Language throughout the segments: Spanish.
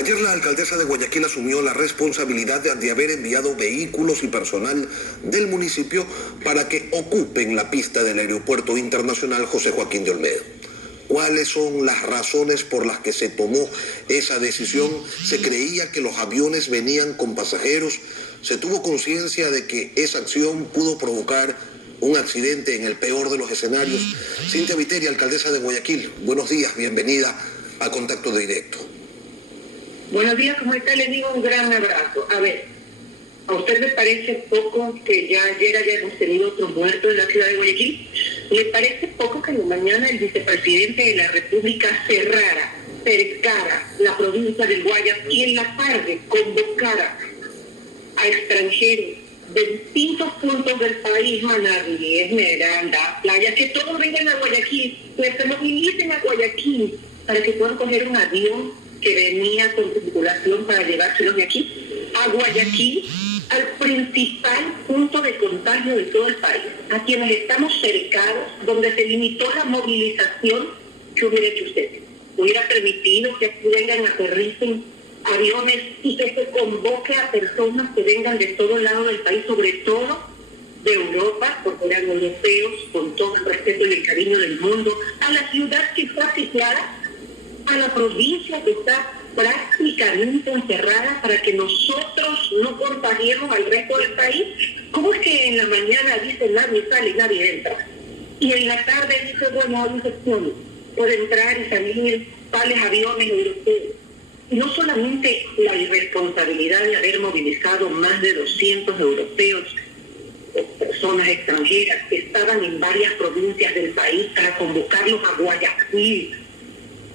Ayer la alcaldesa de Guayaquil asumió la responsabilidad de haber enviado vehículos y personal del municipio para que ocupen la pista del Aeropuerto Internacional José Joaquín de Olmedo. ¿Cuáles son las razones por las que se tomó esa decisión? ¿Se creía que los aviones venían con pasajeros? ¿Se tuvo conciencia de que esa acción pudo provocar un accidente en el peor de los escenarios? Cintia Viteri, alcaldesa de Guayaquil, buenos días, bienvenida a Contacto Directo. Buenos días, ¿cómo está? Le digo un gran abrazo. A ver, ¿a usted le parece poco que ya ayer hayamos tenido otro muerto en la ciudad de Guayaquil? ¿Le parece poco que en la mañana el vicepresidente de la República cercara la provincia del Guayas y en la tarde convocara a extranjeros de distintos puntos del país, Manabí, Esmeralda, Playa, que todos vengan a Guayaquil, que se movilicen a Guayaquil para que puedan coger un avión que venía con tripulación para llevárselos de aquí a Guayaquil, al principal punto de contagio de todo el país, a quienes estamos cercados, donde se limitó la movilización? ¿Qué hubiera hecho usted? ¿Hubiera permitido que aquí vengan, aterricen aviones y que se convoque a personas que vengan de todos lados del país, sobre todo de Europa, porque eran europeos, con todo el respeto y el cariño del mundo, a la ciudad que está situada, a la provincia que está prácticamente encerrada, para que nosotros no contagiemos al resto del país? ¿Cómo es que en la mañana dice nadie sale, nadie entra? Y en la tarde dice, bueno, hay infecciones, puede entrar y salir tales aviones europeos? Y no solamente la irresponsabilidad de haber movilizado más de 200 europeos o personas extranjeras que estaban en varias provincias del país para convocarlos a Guayaquil,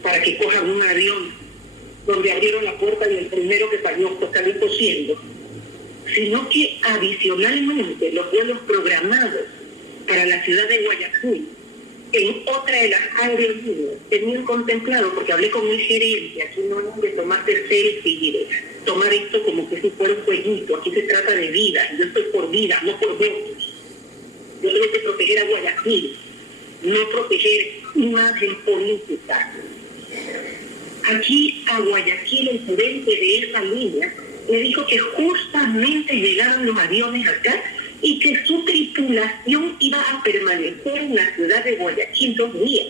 para que cojan un avión, donde abrieron la puerta y el primero que salió tosiendo, sino que adicionalmente los vuelos programados para la ciudad de Guayaquil en otra de las aerolíneas tenían contemplado, porque hablé con el gerente, aquí no es de tomarse selfie y de tomar esto como que si fuera un jueguito, aquí se trata de vida, yo estoy por vida, no por votos. Yo tengo que proteger a Guayaquil, no proteger imagen política. Aquí a Guayaquil, el gerente de esa línea le dijo que justamente llegaban los aviones acá y que su tripulación iba a permanecer en la ciudad de Guayaquil 2 días.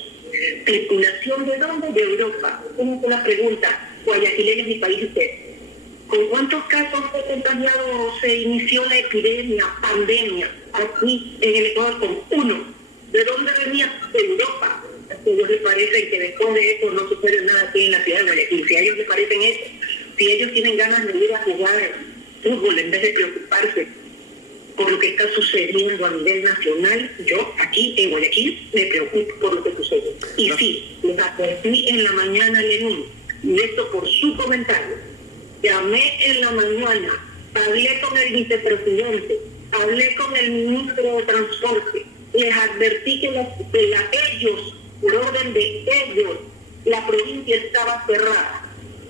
¿Tripulación de dónde? De Europa. Una pregunta, Guayaquil es mi país, usted. ¿Con cuántos casos fue contagiado se inició la epidemia, pandemia, aquí en el Ecuador? Con 1. ¿De dónde venía? De Europa. Si a ellos les parece que después de esto no sucede nada aquí en la ciudad de Guayaquil, si a ellos les parecen eso, si ellos tienen ganas de ir a jugar fútbol en vez de preocuparse por lo que está sucediendo a nivel nacional, yo aquí en Guayaquil me preocupo por lo que sucede. Y sí, les advertí en la mañana, Lenín, y esto por su comentario. Llamé en la mañana, hablé con el vicepresidente, hablé con el ministro de Transporte, les advertí que ellos, por orden de ellos, la provincia estaba cerrada.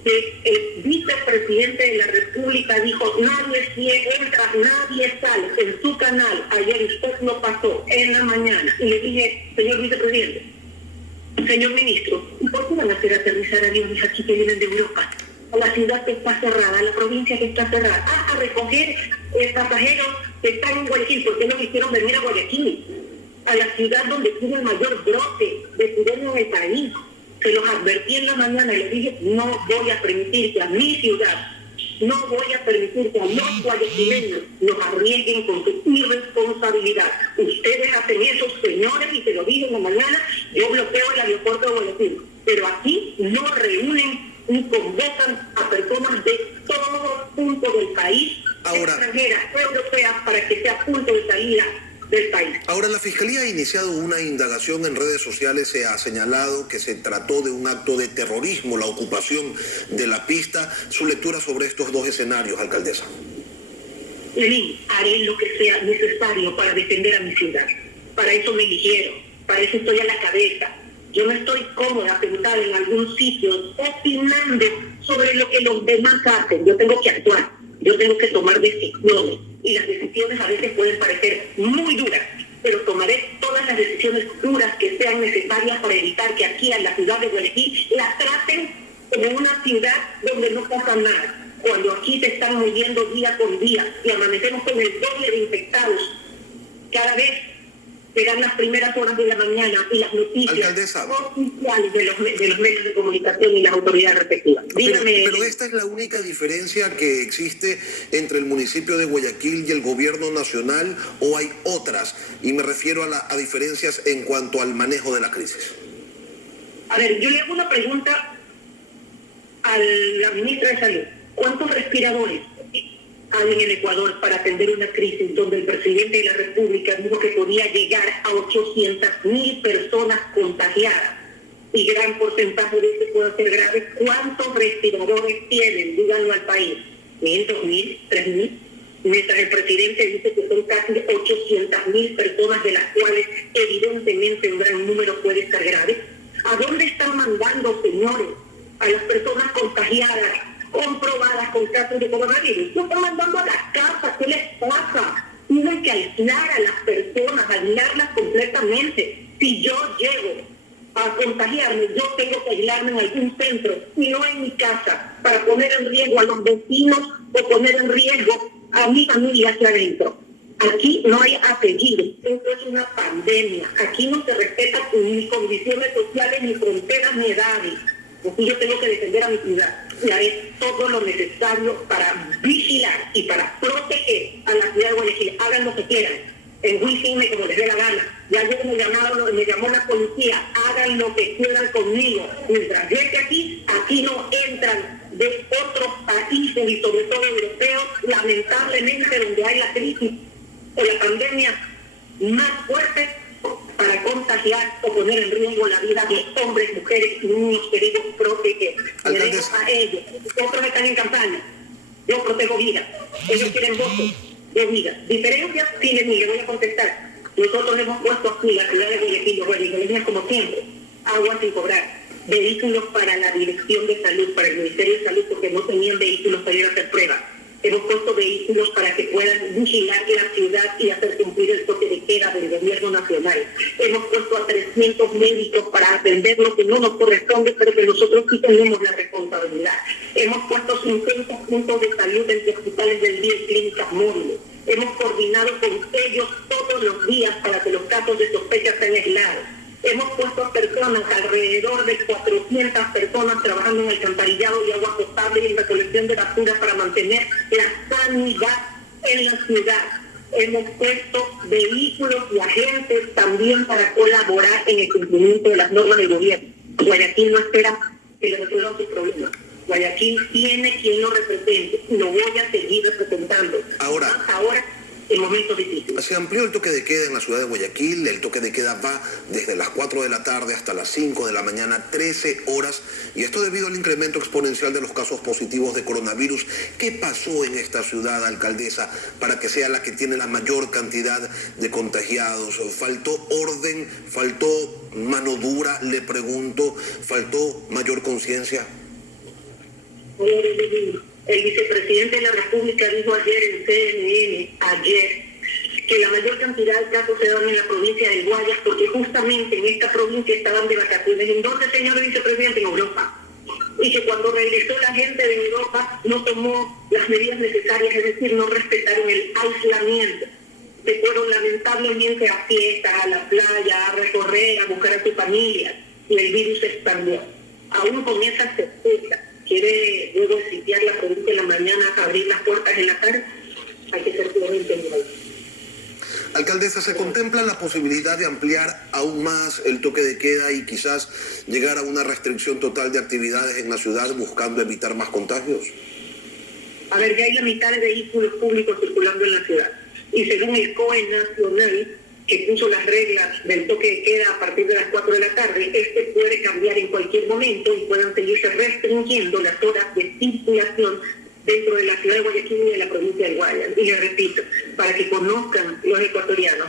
El vicepresidente de la República dijo, nadie entra, nadie sale en su canal. Ayer usted lo pasó en la mañana y le dije, señor vicepresidente, señor ministro, ¿y por qué van a hacer aterrizar aviones aquí que vienen de Europa? A la ciudad que está cerrada, a la provincia que está cerrada, a recoger pasajeros que están en Guayaquil? ¿Por qué no quisieron venir a Guayaquil? A la ciudad donde tiene el mayor brote de epidemia en el país. Se los advertí en la mañana y les dije, no voy a permitir que a mi ciudad, no voy a permitir que a los guayaquileños nos arriesguen con su irresponsabilidad. Ustedes hacen eso, señores, y se lo dije en la mañana, yo bloqueo el aeropuerto de Guayaquil. Pero aquí no reúnen ni convocan a personas de todos los puntos del país, extranjeras, europeas, para que sea punto de salida del país. Ahora, la Fiscalía ha iniciado una indagación en redes sociales. Se ha señalado que se trató de un acto de terrorismo, la ocupación de la pista. Su lectura sobre estos 2 escenarios, alcaldesa. Lenín, haré lo que sea necesario para defender a mi ciudad. Para eso me eligieron, para eso estoy a la cabeza. Yo no estoy cómoda sentada en algún sitio opinando sobre lo que los demás hacen. Yo tengo que actuar, yo tengo que tomar decisiones. Y las decisiones a veces pueden parecer muy duras, pero tomaré todas las decisiones duras que sean necesarias para evitar que aquí en la ciudad de Guayaquil la traten como una ciudad donde no pasa nada, cuando aquí se están muriendo día con día y amanecemos con el doble de infectados cada vez que dan las primeras horas de la mañana y las noticias oficiales de los medios de comunicación y las autoridades respectivas. Dígame. Pero esta es la única diferencia que existe entre el municipio de Guayaquil y el gobierno nacional, ¿o hay otras? Y me refiero a diferencias en cuanto al manejo de la crisis. A ver, yo le hago una pregunta a la ministra de Salud. ¿Cuántos respiradores hay en el Ecuador para atender una crisis donde el presidente de la República dijo que podía llegar a 800.000 personas contagiadas y gran porcentaje de eso puede ser grave? ¿Cuántos respiradores tienen? Díganlo al país. ¿1.000, 2.000, 3.000? Mientras el presidente dice que son casi 800.000 personas, de las cuales evidentemente un gran número puede estar grave. ¿A dónde están mandando, señores, a las personas contagiadas, comprobadas con casos de coronavirus? No están mandando a las casas. ¿Qué les pasa? Tienen que aislar a las personas, aislarlas completamente. Si yo llego a contagiarme, yo tengo que aislarme en algún centro y no en mi casa, para poner en riesgo a los vecinos o poner en riesgo a mi familia hacia adentro. Aquí no hay apellidos, esto es una pandemia. Aquí no se respetan ni condiciones sociales, ni fronteras, ni edades. Porque yo tengo que defender a mi ciudad y haré todo lo necesario para vigilar y para proteger a la ciudad de Guayaquil. Hagan lo que quieran, enjuícienme como les dé la gana. Ya ayer me llamó la policía, hagan lo que quieran conmigo. Mientras yo esté aquí, aquí no entran de otros países y sobre todo europeos, lamentablemente donde hay la crisis o la pandemia más fuerte, para contagiar o poner en riesgo la vida de hombres, mujeres y niños queridos proteger. Le dejo a ellos. Otros están en campaña. Yo protejo vida. Ellos quieren votos de vida. ¿Diferencias? Sí, le voy a contestar. Nosotros hemos puesto aquí la ciudad de Guayaquil, bueno, como siempre, agua sin cobrar, vehículos para la Dirección de Salud, para el Ministerio de Salud, porque no tenían vehículos para ir a hacer pruebas. Hemos puesto vehículos para que puedan vigilar la ciudad y hacer cumplir el toque de queda del gobierno nacional. Hemos puesto a 300 médicos para atender lo que no nos corresponde, pero que nosotros sí tenemos la responsabilidad. Hemos puesto 50 puntos de salud entre hospitales del día y clínicas móviles. Hemos coordinado con ellos todos los días para que los casos de sospecha sean aislados. Hemos puesto a personas, alrededor de 400 personas, trabajando en alcantarillado y agua potable y en recolección de basura para mantener la sanidad en la ciudad. Hemos puesto vehículos y agentes también para colaborar en el cumplimiento de las normas del gobierno. Guayaquil no espera que le resuelvan sus problemas. Guayaquil tiene quien lo represente y lo voy a seguir representando. Ahora en momentos difíciles. Se amplió el toque de queda en la ciudad de Guayaquil. El toque de queda va desde las 4 de la tarde hasta las 5 de la mañana, 13 horas. Y esto debido al incremento exponencial de los casos positivos de coronavirus. ¿Qué pasó en esta ciudad, alcaldesa, para que sea la que tiene la mayor cantidad de contagiados? ¿Faltó orden? ¿Faltó mano dura? Le pregunto. ¿Faltó mayor conciencia? El vicepresidente de la República dijo ayer en CNN, que la mayor cantidad de casos se dan en la provincia de Guayas, porque justamente en esta provincia estaban de vacaciones. ¿En dónde, señor vicepresidente? En Europa. Y que cuando regresó la gente de Europa no tomó las medidas necesarias, es decir, no respetaron el aislamiento. Se fueron lamentablemente a fiestas, a la playa, a recorrer, a buscar a su familia, y el virus se expandió. Aún con esa certeza, quiere luego sitiar la provincia en la mañana, abrir las puertas en la tarde, hay que ser plenamente entendido. Alcaldesa, ¿se contempla la posibilidad de ampliar aún más el toque de queda y quizás llegar a una restricción total de actividades en la ciudad buscando evitar más contagios? A ver, ya hay la mitad de vehículos públicos circulando en la ciudad. Y según el COE nacional, que puso las reglas del toque de queda a partir de las 4 de la tarde, este puede cambiar en cualquier momento y puedan seguirse restringiendo las horas de circulación dentro de la ciudad de Guayaquil y de la provincia de Guayas. Y les repito, para que conozcan los ecuatorianos,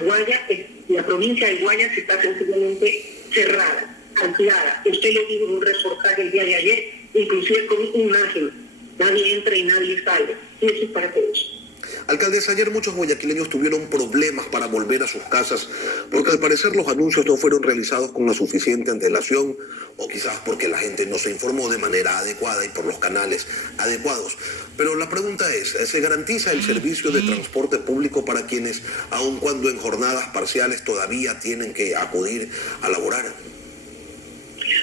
la provincia de Guayas está sencillamente cerrada, aislada. Usted lo dijo en un reportaje el día de ayer, inclusive con imagen. Nadie entra y nadie sale. Y eso es para todos. Alcaldesa, ayer muchos guayaquileños tuvieron problemas para volver a sus casas porque al parecer los anuncios no fueron realizados con la suficiente antelación o quizás porque la gente no se informó de manera adecuada y por los canales adecuados. Pero la pregunta es, ¿se garantiza el servicio de transporte público para quienes, aun cuando en jornadas parciales, todavía tienen que acudir a laborar?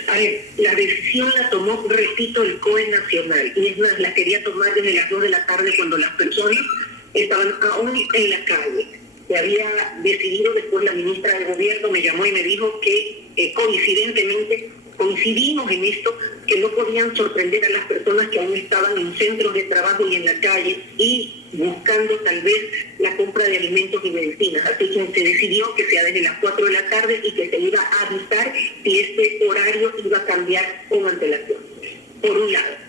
A ver, la decisión la tomó, repito, el COE nacional, y es más, la quería tomar desde las 2 de la tarde cuando las personas estaban aún en la calle. Se había decidido, después la ministra de Gobierno me llamó y me dijo que coincidentemente coincidimos en esto, que no podían sorprender a las personas que aún estaban en centros de trabajo y en la calle y buscando tal vez la compra de alimentos y medicinas. Así que se decidió que sea desde las 4 de la tarde y que se iba a avisar si este horario iba a cambiar con antelación. Por un lado.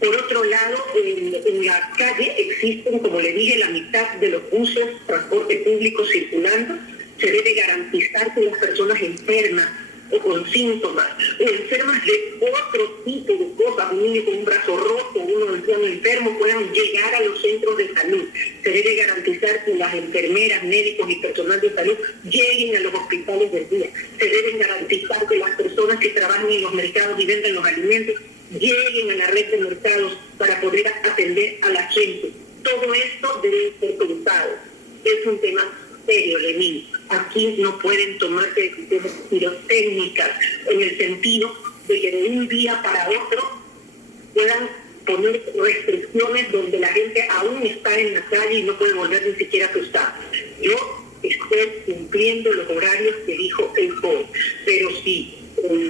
Por otro lado, en la calle existen, como le dije, la mitad de los buses, transporte público circulando. Se debe garantizar que las personas enfermas o con síntomas, o enfermas de otro tipo de cosas, un niño con un brazo roto, uno enfermo, puedan llegar a los centros de salud. Se debe garantizar que las enfermeras, médicos y personal de salud lleguen a los hospitales del día. Se deben garantizar que las personas que trabajan en los mercados y venden los alimentos lleguen a la red de mercados para poder atender a la gente. Todo esto debe ser pensado. Es un tema serio, Lenín. Aquí no pueden tomarse decisiones pirotécnicas en el sentido de que de un día para otro puedan poner restricciones donde la gente aún está en la calle y no puede volver ni siquiera a su estado. Yo estoy cumpliendo los horarios que dijo el COE, pero si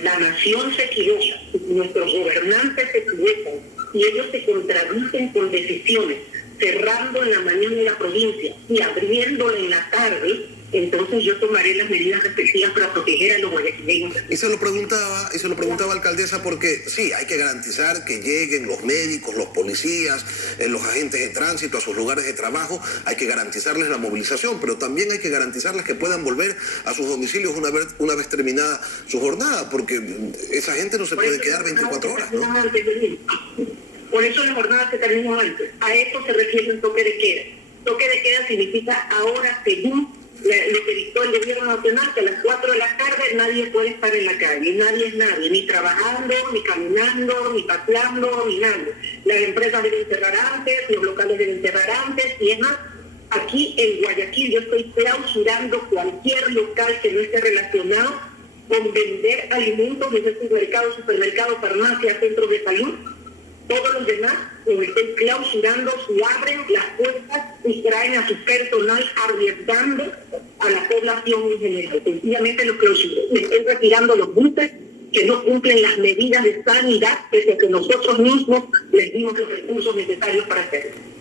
la nación se equivoca, si nuestros gobernantes se equivocan y ellos se contradicen con decisiones, cerrando en la mañana la provincia y abriéndola en la tarde, entonces yo tomaré las medidas respectivas para proteger a los guayaquileños. Y se lo preguntaba, alcaldesa, porque sí, hay que garantizar que lleguen los médicos, los policías, los agentes de tránsito a sus lugares de trabajo, hay que garantizarles la movilización, pero también hay que garantizarles que puedan volver a sus domicilios una vez terminada su jornada, porque esa gente no se puede quedar 24 horas, ¿no? Por eso la jornada se terminó antes. A esto se refiere el toque de queda. Toque de queda significa ahora, según lo que dictó el gobierno nacional, que a las 4 de la tarde nadie puede estar en la calle. Nadie es nadie, ni trabajando, ni caminando, ni paseando, ni nada. Las empresas deben cerrar antes, los locales deben cerrar antes, y es más, aquí en Guayaquil yo estoy clausurando cualquier local que no esté relacionado con vender alimentos, no sé si mercado, supermercado, farmacia, centros de salud. Todos los demás los estoy clausurando, si abren las puertas y traen a su personal arriesgando a la población en general. Sencillamente los clausuro. Le estoy retirando los buses que no cumplen las medidas de sanidad, pese a que nosotros mismos les dimos los recursos necesarios para hacerlo.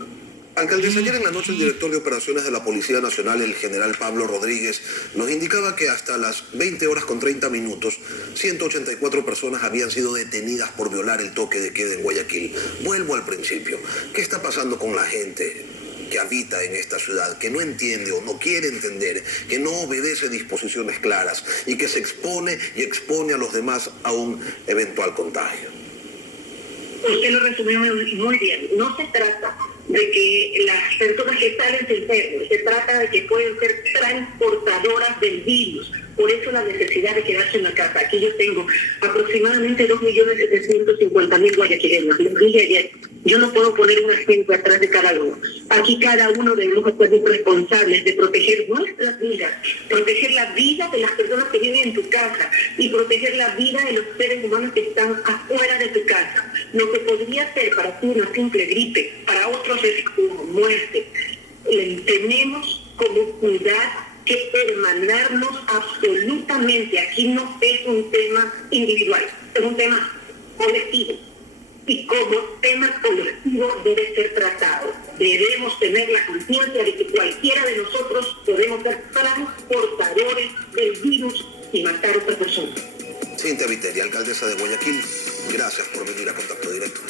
Alcaldesa, ayer en la noche el director de operaciones de la Policía Nacional, el general Pablo Rodríguez, nos indicaba que hasta las 20:30, 184 personas habían sido detenidas por violar el toque de queda en Guayaquil. Vuelvo al principio. ¿Qué está pasando con la gente que habita en esta ciudad, que no entiende o no quiere entender, que no obedece disposiciones claras y que se expone y expone a los demás a un eventual contagio? Usted lo resumió muy bien. No se trata de que las personas que salen se enfermen, se trata de que pueden ser transportadoras del virus. Por eso la necesidad de quedarse en la casa. Aquí yo tengo aproximadamente 2.750.000 guayaquileños. Les dije ayer, yo no puedo poner un acento atrás de cada uno. Aquí cada uno debemos ser responsables de proteger nuestras vidas, proteger la vida de las personas que viven en tu casa y proteger la vida de los seres humanos que están afuera de tu casa. Lo que podría ser para ti una simple gripe, para otros es una muerte. Tenemos como ciudad que hermanarnos absolutamente. Aquí no es un tema individual, es un tema colectivo. Y como tema colectivo debe ser tratado. Debemos tener la conciencia de que cualquiera de nosotros podemos ser transportadores del virus y matar a otra persona. Cintia Viteri, alcaldesa de Guayaquil, gracias por venir a Contacto Directo.